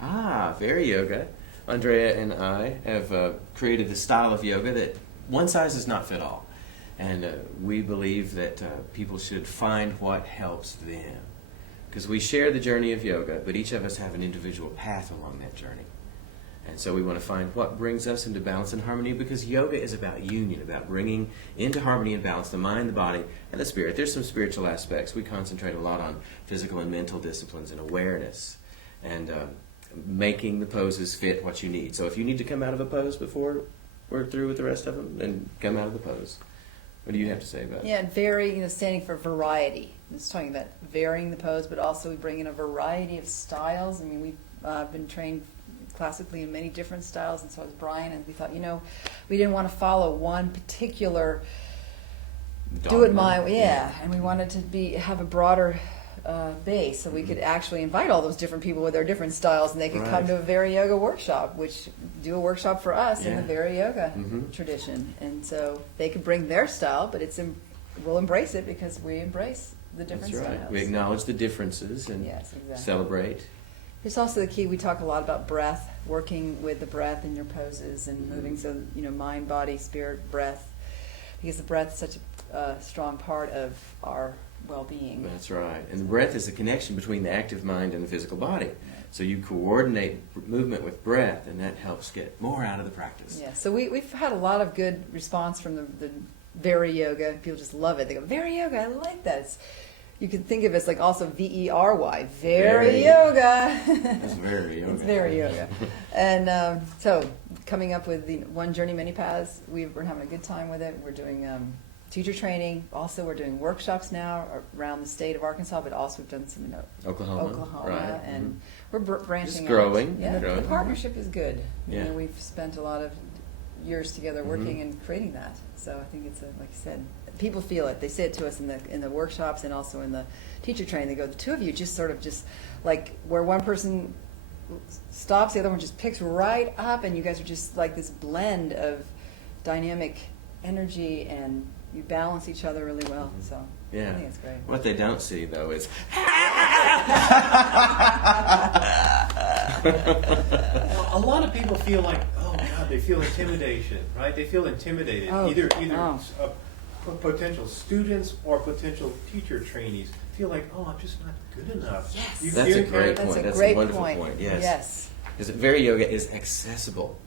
VariYoga. Andrea and I have created the style of yoga that one size does not fit all. And we believe that people should find what helps them. Because we share the journey of yoga, but each of us have an individual path along that journey. And so we want to find what brings us into balance and harmony, because yoga is about union, about bringing into harmony and balance the mind, the body, and the spirit. There's some spiritual aspects. We concentrate a lot on physical and mental disciplines and awareness, and making the poses fit what you need. So if you need to come out of a pose before we're through with the rest of them, then come out of the pose. What do you have to say about it? Yeah, and vary, standing for variety. It's talking about varying the pose, but also we bring in a variety of styles. I mean, we've been trained classically in many different styles, and so has Bryan, and we thought, we didn't want to follow one particular do it my way, and we wanted to have a broader base, so we could actually invite all those different people with their different styles, and they could come to a VariYoga workshop, which do a workshop for us in the VariYoga tradition, and so they could bring their style, but we'll embrace it because we embrace the different styles. We acknowledge the differences and celebrate. It's also the key. We talk a lot about breath, working with the breath in your poses and moving, so mind, body, spirit, breath, because the breath is such a strong part of our well-being. That's right. And the breath is the connection between the active mind and the physical body. Right. So you coordinate movement with breath, and that helps get more out of the practice. Yeah. So we've had a lot of good response from the VariYoga. People just love it. They go, VariYoga, I like that. You can think of it as like also VERY, VariYoga. It's VariYoga. It's VariYoga. And so coming up with the One Journey, Many Paths, we're having a good time with it. We're doing teacher training. Also, we're doing workshops now around the state of Arkansas, but also we've done some in Oklahoma, and we're branching out. It's growing. Yeah, growing. The partnership is good. Yeah. We've spent a lot of years together working and creating that. So I think it's like you said, people feel it. They say it to us in the workshops and also in the teacher training. They go, the two of you just sort of just like where one person stops, the other one just picks right up, and you guys are just like this blend of dynamic energy, and you balance each other really well. So I think it's great. What they don't see though is well, a lot of people feel like, oh God, they feel intimidation, right? They feel intimidated. Either potential students or potential teacher trainees feel like, oh, I'm just not good enough. Yes. That's a great point. That's a wonderful point. Yes. Because VariYoga is accessible,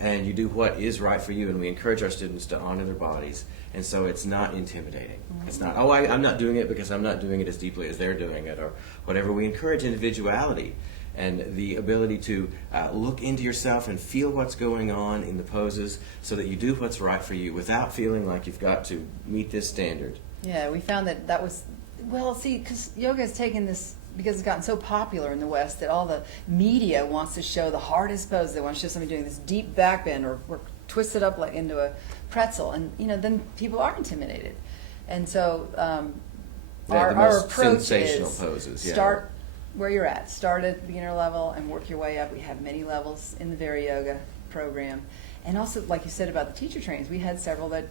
and you do what is right for you, and we encourage our students to honor their bodies, and so it's not intimidating. It's not, I'm not doing it because I'm not doing it as deeply as they're doing it, or whatever. We encourage individuality and the ability to look into yourself and feel what's going on in the poses, so that you do what's right for you without feeling like you've got to meet this standard. Yeah, we found that was, because yoga has taken this, because it's gotten so popular in the West, that all the media wants to show the hardest pose. They want to show somebody doing this deep back bend or twist it up like into a pretzel, and then people are intimidated. And so our approach is poses, start where you're at. Start at beginner level and work your way up. We have many levels in the VariYoga program. And also, like you said about the teacher trainings, we had several that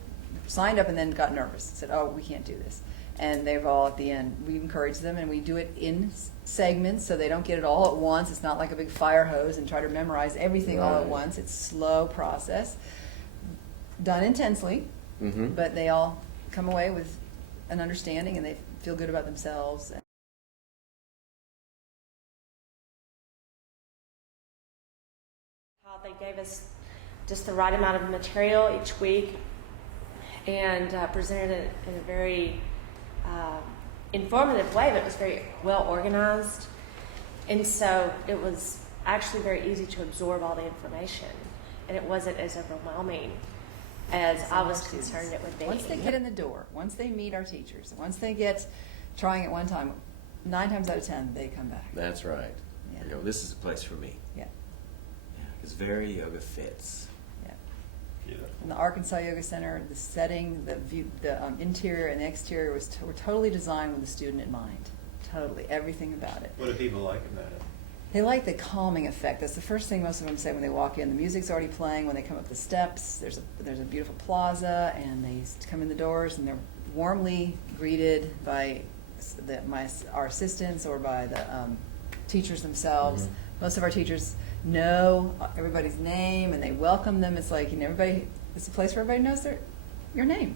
signed up and then got nervous and said, oh, we can't do this. And they've all, at the end, we encourage them, and we do it in segments so they don't get it all at once. It's not like a big fire hose and try to memorize everything all at once. It's a slow process, done intensely, but they all come away with an understanding, and they feel good about themselves. They gave us just the right amount of material each week, and presented it in a very informative way, but it was very well organized, and so it was actually very easy to absorb all the information, and it wasn't as overwhelming as I was concerned it would be. Once they get in the door, once they meet our teachers, once they get trying it one time, 9 times out of 10 they come back. That's right. Yeah. You go, this is a place for me. Yeah. Because VariYoga fits. In the Arkansas Yoga Center, the setting, the view, the interior and the exterior were totally designed with the student in mind. Totally, everything about it. What do people like about it? They like the calming effect. That's the first thing most of them say when they walk in. The music's already playing. When they come up the steps, there's a beautiful plaza, and they come in the doors, and they're warmly greeted by our assistants or by the teachers themselves. most of our teachers know everybody's name and they welcome them. It's like, everybody, it's a place where everybody knows your name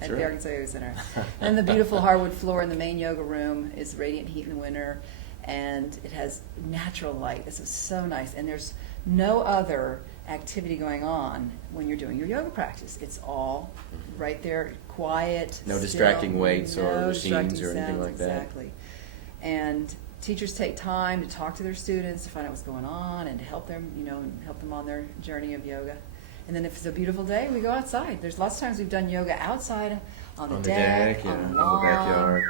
at Sure. the Arkansas Yoga Center. And the beautiful hardwood floor in the main yoga room is radiant heat in the winter, and it has natural light. This is so nice. And there's no other activity going on when you're doing your yoga practice. It's all right there, quiet. No still, distracting weights or no machines distracting or anything sounds, like that. Exactly. And teachers take time to talk to their students to find out what's going on and to help them, and help them on their journey of yoga. And then if it's a beautiful day, we go outside. There's lots of times we've done yoga outside, on the deck, on the lawn. in the backyard.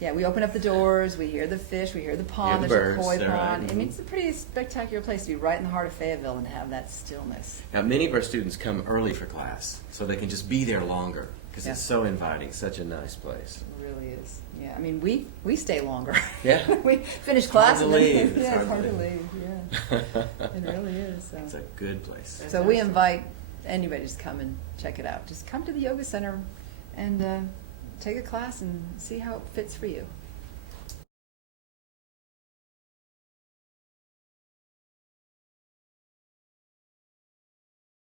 Yeah, we open up the doors, we hear the fish, we hear the pond, the there's birds, a koi they're pond. right. I mean, it's a pretty spectacular place to be right in the heart of Fayetteville and to have that stillness. Now, many of our students come early for class, so they can just be there longer, because Yeah. it's so inviting, such a nice place. It really is. Yeah, I mean, we stay longer. Yeah. We finish It's class hard and to then, leave. yeah, it's hard to leave. Yeah, it really is. So. It's a good place. So we invite anybody to just come and check it out. Just come to the yoga center and take a class and see how it fits for you.